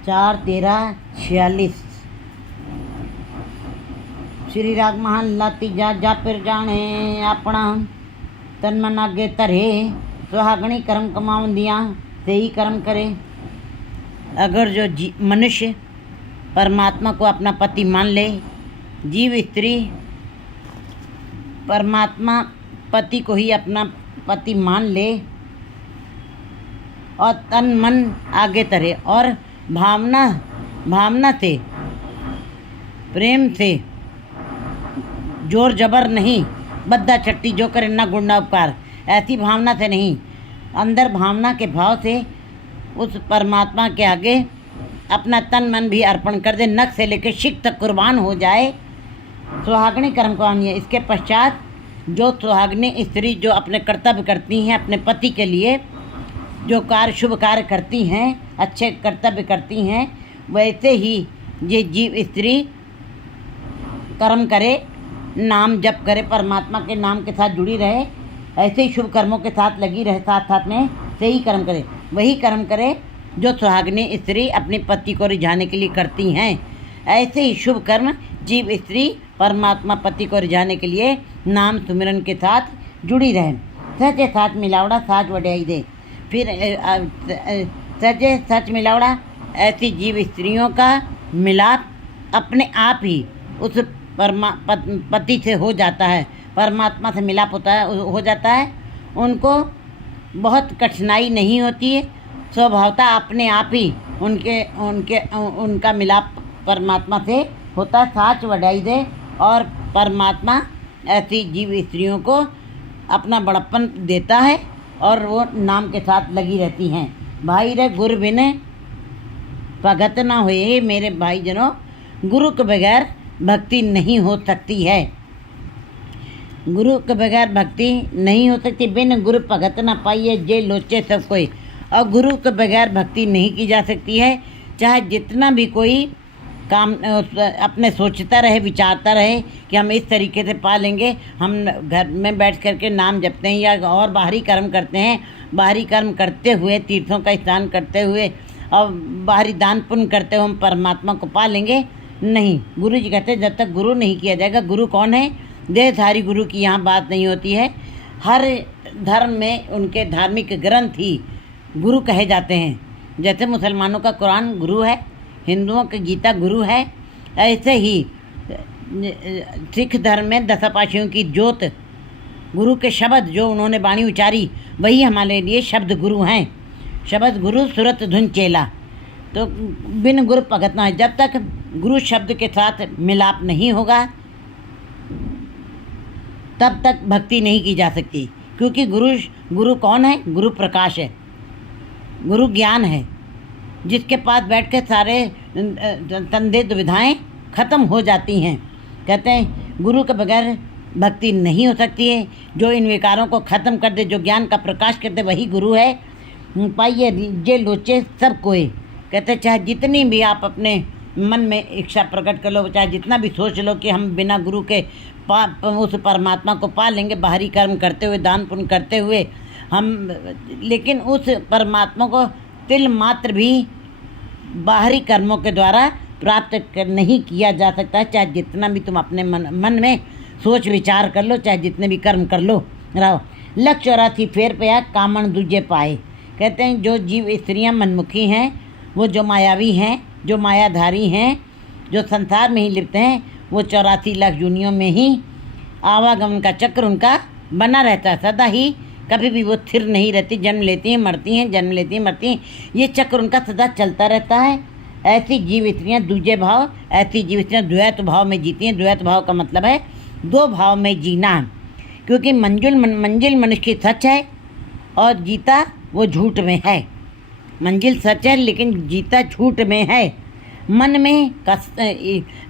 4-13-46। श्री राग महान लाती जा जा फिर जाने अपना तन मन आगे तरे सुहागणी कर्म कमावंदियाँ से ही कर्म करे। अगर जो मनुष्य परमात्मा को अपना पति मान ले, जीव स्त्री परमात्मा पति को ही अपना पति मान ले और तन मन आगे तरे और भावना से, प्रेम से, जोर जबर नहीं, बद्दा चट्टी जो करे ना गुण ना उपकार, ऐसी भावना से नहीं, अंदर भावना के भाव से उस परमात्मा के आगे अपना तन मन भी अर्पण कर दे, नख से लेकर शिक तक कुर्बान हो जाए, सुहागणी कर्म करवानी है। इसके पश्चात जो सुहागणी स्त्री जो अपने कर्तव्य करती हैं, अपने पति के लिए जो कार्य शुभ कार्य करती हैं, अच्छे कर्तव्य करती हैं, वैसे ही ये जीव स्त्री कर्म करे, नाम जप करे, परमात्मा के नाम के साथ जुड़ी रहे, ऐसे ही शुभ कर्मों के साथ लगी रहे, साथ साथ में सही कर्म करे, वही कर्म करे जो सुहागनी स्त्री अपने पति को रिझाने के लिए करती हैं। ऐसे ही शुभ कर्म जीव स्त्री परमात्मा पति को रिझाने के लिए नाम सुमिरन के साथ जुड़ी रहे। सचे साथ मिलावड़ा साच वड्याई दे। फिर सचे सच मिलावड़ा, ऐसी जीव स्त्रियों का मिलाप अपने आप ही उस पति से हो जाता है, परमात्मा से मिलाप हो जाता है। उनको बहुत कठिनाई नहीं होती है, स्वभावता अपने आप ही उनका मिलाप परमात्मा से होता है। साच वड्याई दे। और परमात्मा ऐसी जीव स्त्रियों को अपना बड़प्पन देता है और वो नाम के साथ लगी रहती हैं। भाई रे गुरु बिन भगत ना होए, मेरे भाईजनों, गुरु के बगैर भक्ति नहीं हो सकती है। गुरु के बगैर भक्ति नहीं हो सकती। बिन गुरु भगत ना पाइए, जे लोचे सब कोई। और गुरु के बगैर भक्ति नहीं की जा सकती है। चाहे जितना भी कोई काम अपने सोचता रहे, विचारता रहे कि हम इस तरीके से पा लेंगे, हम घर में बैठ करके नाम जपते हैं या और बाहरी कर्म करते हैं, बाहरी कर्म करते हुए, तीर्थों का स्नान करते हुए और बाहरी दान पुण्य करते हुए हम परमात्मा को पा लेंगे, नहीं। गुरु जी कहते हैं जब तक गुरु नहीं किया जाएगा। गुरु कौन है? देहधारी गुरु की यहाँ बात नहीं होती है। हर धर्म में उनके धार्मिक ग्रंथ ही गुरु कहे जाते हैं। जैसे मुसलमानों का कुरान गुरु है, हिंदुओं की गीता गुरु है, ऐसे ही सिख धर्म में दशापाशियों की ज्योत, गुरु के शब्द जो उन्होंने वाणी उचारी, वही हमारे लिए शब्द गुरु हैं। शब्द गुरु सुरत धुन चेला। तो बिन गुरु भगत ना है। जब तक गुरु शब्द के साथ मिलाप नहीं होगा तब तक भक्ति नहीं की जा सकती। क्योंकि गुरु कौन है? गुरु प्रकाश है, गुरु ज्ञान है, जिसके पास बैठ के सारे संदेह दुविधाएँ खत्म हो जाती हैं। कहते हैं गुरु के बगैर भक्ति नहीं हो सकती है। जो इन विकारों को ख़त्म कर दे, जो ज्ञान का प्रकाश कर दे, वही गुरु है। पाइए जे लोचे सब कोई। कहते चाहे जितनी भी आप अपने मन में इच्छा प्रकट कर लो, चाहे जितना भी सोच लो कि हम बिना गुरु के उस परमात्मा को पा लेंगे, बाहरी कर्म करते हुए, दान पुण्य करते हुए हम, लेकिन उस परमात्मा को तिल मात्र भी बाहरी कर्मों के द्वारा प्राप्त नहीं किया जा सकता। चाहे जितना भी तुम अपने मन में सोच विचार कर लो, चाहे जितने भी कर्म कर लो रहो। लक्ष्य 84 फेर पया कामन दूजे पाए। कहते हैं जो जीव स्त्रियाँ मनमुखी हैं, वो जो मायावी हैं, जो मायाधारी हैं, जो संसार में ही लिप्त हैं, वो 84 लाख योनियों में ही आवागमन का चक्र उनका बना रहता है। सदा ही कभी भी वो स्थिर नहीं रहती, जन्म लेती हैं मरती हैं, जन्म लेती हैं मरती हैं, ये चक्र उनका सदा चलता रहता है। ऐसी जीव स्त्रियाँ दूजे भाव, ऐसी जीव स्त्रियाँ द्वैत भाव में जीती हैं। द्वैत भाव का मतलब है दो भाव में जीना। क्योंकि मंजिल मनुष्य की सच है और जीता वो झूठ में है। मंजिल सच है लेकिन जीता झूठ में है। मन में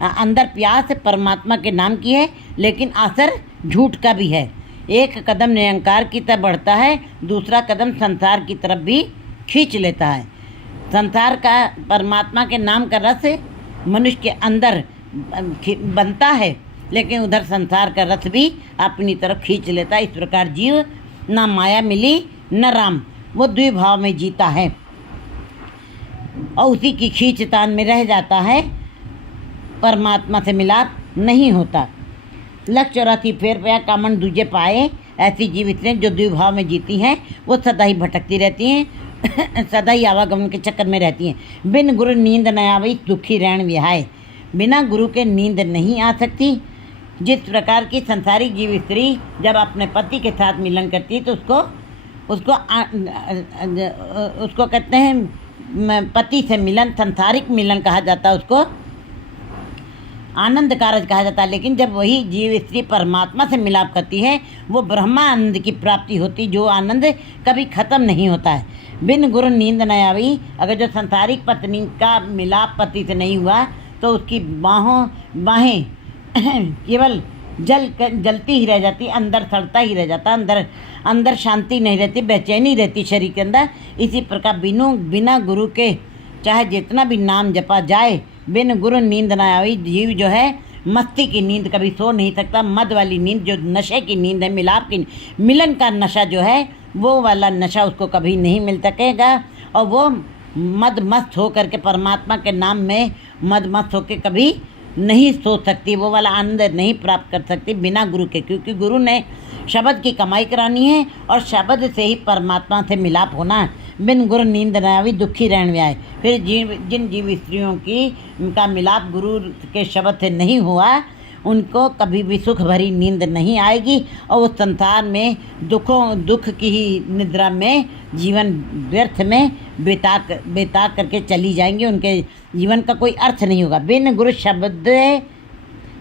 अंदर प्यास परमात्मा के नाम की है, लेकिन असर झूठ का भी है। एक कदम निरंकार की तरफ बढ़ता है, दूसरा कदम संसार की तरफ भी खींच लेता है। संसार का परमात्मा के नाम का रस मनुष्य के अंदर बनता है, लेकिन उधर संसार का रस भी अपनी तरफ खींच लेता है। इस प्रकार जीव न माया मिली न राम, वो द्विभाव में जीता है। और उसी की खींचतान में रह जाता है, परमात्मा से मिलाप नहीं होता। लक्ष्य 84 फेर पया कामन दूजे पाए, ऐसी जीव इतने जो द्विभाव में जीती हैं वो सदा ही भटकती रहती हैं सदा ही आवागमन के चक्कर में रहती हैं। बिन गुरु नींद न आवी दुखी रहन विहाय, बिना गुरु के नींद नहीं आ सकती। जिस प्रकार की संसारिक जीव स्त्री जब अपने पति के साथ मिलन करती है तो उसको कहते हैं पति से मिलन, संसारिक मिलन कहा जाता है, उसको आनंद कारज कहा जाता है। लेकिन जब वही जीव स्त्री परमात्मा से मिलाप करती है वो ब्रह्मानंद की प्राप्ति होती, जो आनंद कभी खत्म नहीं होता है। बिन गुरु नींद न आवी, अगर जो संसारिक पत्नी का मिलाप पति से नहीं हुआ तो उसकी बाहें केवल जलती ही रह जाती, अंदर सड़ता ही रह जाता, अंदर शांति नहीं रहती, बेचैनी रहती शरीर के अंदर। इसी प्रकार बिना गुरु के चाहे जितना भी नाम जपा जाए, बिन गुरु नींद न आई, जीव जो है मस्ती की नींद कभी सो नहीं सकता। मद वाली नींद जो नशे की नींद है, मिलाप की मिलन का नशा जो है वो वाला नशा उसको कभी नहीं मिल सकेगा। और वो मद मस्त होकर के परमात्मा के नाम में मद मस्त होकर कभी नहीं सो सकती, वो वाला आनंद नहीं प्राप्त कर सकती बिना गुरु के, क्योंकि गुरु ने शब्द की कमाई करानी है और शब्द से ही परमात्मा से मिलाप होना। बिन गुरु नींद न आवी दुखी रहन आए। फिर जिन जीव स्त्रियों का मिलाप गुरु के शब्द से नहीं हुआ उनको कभी भी सुख भरी नींद नहीं आएगी और उस संसार में दुख की ही निद्रा में जीवन व्यर्थ में बिता करके चली जाएंगी। उनके जीवन का कोई अर्थ नहीं होगा। बिन गुरु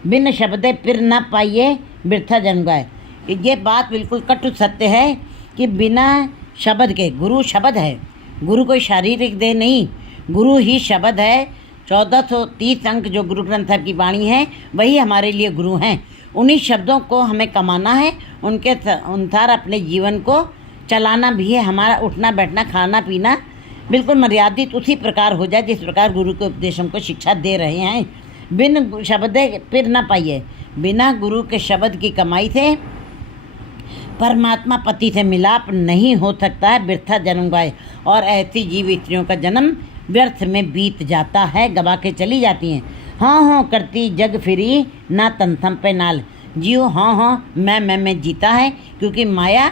बिन शब्दे फिर न पाइए बिरथा जन गाए। ये बात बिल्कुल कटु सत्य है कि बिना शब्द के, गुरु शब्द है, गुरु कोई शारीरिक देह नहीं, गुरु ही शब्द है। 1430 अंक जो गुरु ग्रंथ साहब की वाणी है वही हमारे लिए गुरु हैं। उन्हीं शब्दों को हमें कमाना है, उनके अनुसार अपने जीवन को चलाना भी है। हमारा उठना बैठना खाना पीना बिल्कुल मर्यादित उसी प्रकार हो जाए जिस प्रकार गुरु के उपदेशों को शिक्षा दे रहे हैं। बिन शब्दे फिर न पाइए, बिना गुरु के शब्द की कमाई से परमात्मा पति से मिलाप नहीं हो सकता है। बिरथा जन्म गाए, और ऐसी जीव स्त्रियों का जन्म व्यर्थ में बीत जाता है, गवा के चली जाती हैं। हाँ हाँ करती जग फिरी ना तन थम पे नाल, जीव हाँ हाँ मैं में जीता है, क्योंकि माया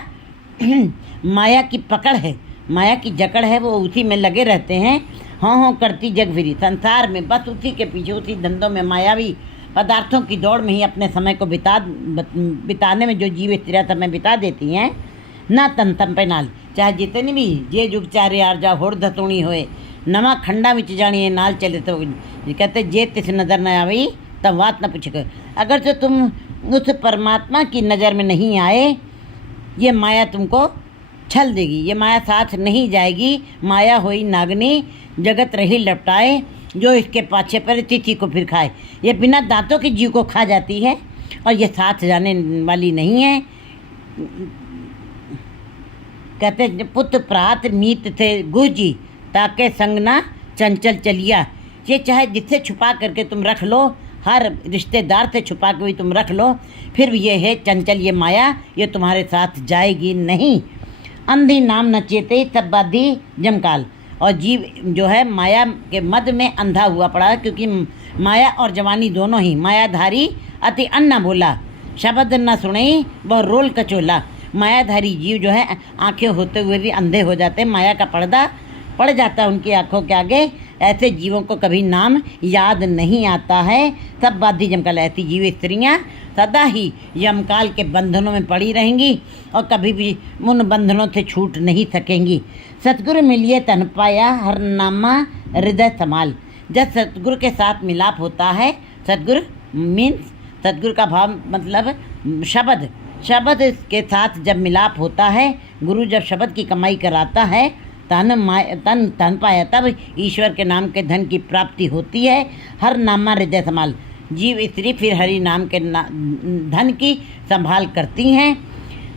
की पकड़ है, माया की जकड़ है, वो उसी में लगे रहते हैं। हाँ हाँ करती जग फिरी, संसार में बस उसी के पीछे, उसी धंधों में, मायावी पदार्थों की दौड़ में ही अपने समय को बिताने में जो जीव स्त्रियाँ समय बिता देती हैं। ना तन तम पे नाल, चाहे जितनी भी जे जुग चारे आर जा होड़ धतुणी होए, नवा खंडा विच जानिए नाल चले तो कहते जे तिस नज़र न आई तब बात न पूछ। अगर तो तुम उस परमात्मा की नज़र में नहीं आए, ये माया तुमको छल देगी, ये माया साथ नहीं जाएगी। माया होई नागनी जगत रही लपटाए, जो इसके पाछे पर तिथि को फिर खाए। ये बिना दांतों के जीव को खा जाती है और ये साथ जाने वाली नहीं है। कहते पुत्र प्रात मीत थे गुजी, ताके संग ना चंचल चलिया। ये चाहे जिससे छुपा करके तुम रख लो, हर रिश्तेदार से छुपा के भी तुम रख लो, फिर ये है चंचल, ये माया, ये तुम्हारे साथ जाएगी नहीं। अंधी नाम न चेते तब बाधी जमकाल, और जीव जो है माया के मद में अंधा हुआ पड़ा है, क्योंकि माया और जवानी दोनों ही मायाधारी अति अन्ना बोला, शब्द न सुने वह रोल कचोला। मायाधारी जीव जो है आंखें होते हुए भी अंधे हो जाते हैं, माया का पर्दा पड़ जाता है उनकी आंखों के आगे। ऐसे जीवों को कभी नाम याद नहीं आता है। सब बाधी जमकाल, ऐसी जीव स्त्रियाँ सदा ही यमकाल के बंधनों में पड़ी रहेंगी और कभी भी उन बंधनों से छूट नहीं सकेंगी। सतगुरु मिलिए तन पाया हर नामा हृदय संभाल। जब सतगुरु के साथ मिलाप होता है, सतगुरु मीन्स सतगुरु का भाव मतलब शब्द के साथ जब मिलाप होता है, गुरु जब शब्द की कमाई कराता है, तन पाया, तब ईश्वर के नाम के धन की प्राप्ति होती है। हर नामा हृदय संभाल, जीव स्त्री फिर हरि नाम के धन की संभाल करती हैं।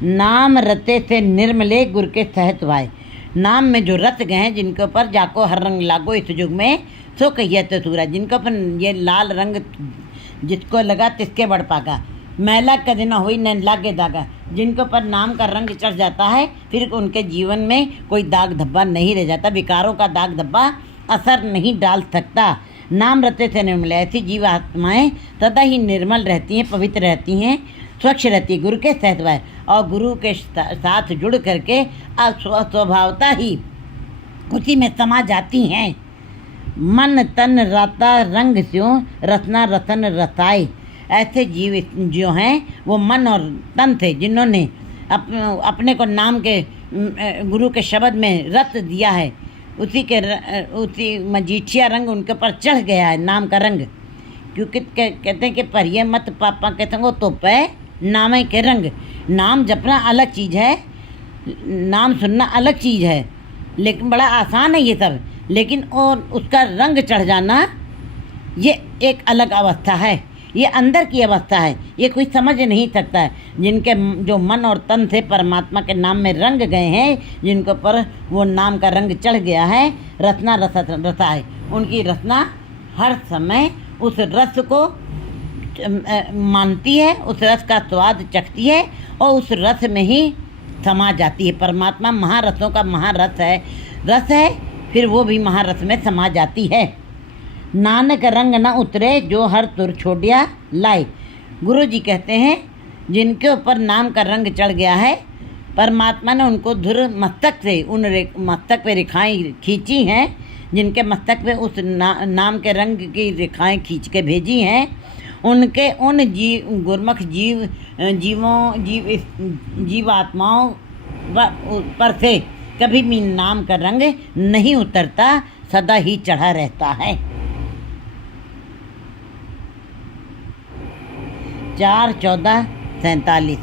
नाम रते से निर्मले गुर के सहत वाय, नाम में जो रत गए हैं, जिनके ऊपर जाको हर रंग लागो इस युग में, सो कहिए तो सूरज, जिनके ऊपर ये लाल रंग जिसको लगा तिसके बढ़ पागा, मैला कदे न हुई न लागे दागा। जिनके ऊपर नाम का रंग चढ़ जाता है, फिर उनके जीवन में कोई दाग धब्बा नहीं रह जाता, विकारों का दाग धब्बा असर नहीं डाल सकता। नाम रत्ते से निर्मल, ऐसी जीव आत्माएँ सदा ही निर्मल रहती हैं, पवित्र रहती हैं, स्वच्छ रहती है गुरु के सहत वह, और गुरु के साथ जुड़ करके स्वभावता ही उसी में समा जाती हैं। मन तन रता रंग स्यों रत्ना रतन रताए। ऐसे जीव जो हैं वो मन और तन थे, जिन्होंने अपने को नाम के गुरु के शब्द में रत दिया है, उसी मजीठिया रंग उनके ऊपर चढ़ गया है, नाम का रंग। क्योंकि कहते हैं कि परिये मत पापा के संगो तो पै नामे के रंग। नाम जपना अलग चीज़ है, नाम सुनना अलग चीज़ है, लेकिन बड़ा आसान है ये सब, लेकिन और उसका रंग चढ़ जाना ये एक अलग अवस्था है, ये अंदर की अवस्था है, ये कोई समझ नहीं सकता है। जिनके जो मन और तन से परमात्मा के नाम में रंग गए हैं, जिनके ऊपर वो नाम का रंग चढ़ गया है, रत्ना रसा है, उनकी रत्ना हर समय उस रस को मानती है, उस रस का स्वाद चखती है और उस रस में ही समा जाती है। परमात्मा महारसों का महारस है, फिर वो भी महारस में समा जाती है। नानक रंग न उतरे जो हर तुर छोड़िया लाए। गुरु जी कहते हैं जिनके ऊपर नाम का रंग चढ़ गया है, परमात्मा ने उनको धुर मस्तक से मस्तक पे रेखाएं खींची हैं, जिनके मस्तक पे उस नाम के रंग की रेखाएं खींच के भेजी हैं, उनके उन गुरमुख जीवात्माओं पर से कभी भी नाम का रंग नहीं उतरता, सदा ही चढ़ा रहता है। 4/14/47